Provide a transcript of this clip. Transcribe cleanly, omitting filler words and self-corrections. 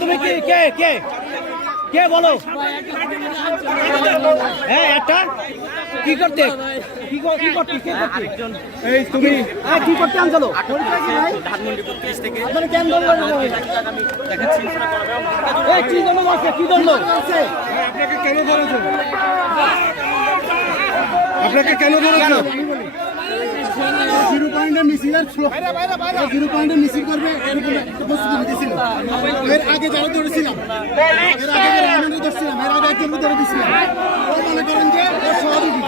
তুমি কে কে কে বলো? হ্যাঁ একটা কি করতে কি করতে এই তুমি কি করতে আনছো? ধানমন্ডি 32 থেকে আপনারা কেন বললেন? আমি দেখাচ্ছি এই কি জন্য আছে কি জন্য আছে? আপনাকে কেন ধরেছো? আপনাকে কেন ধরেছো? জিরো পয়েন্টে মিছিলের জিরো পয়েন্টে মিছিল করবে প্রস্তুতি দিয়েছিল। এর আগে যারা ধরেছিলাম এর আগে আমরা ধরছিলাম এর আগে একজন ধরে দিয়েছিলাম। মনে করেন যে সহযোগী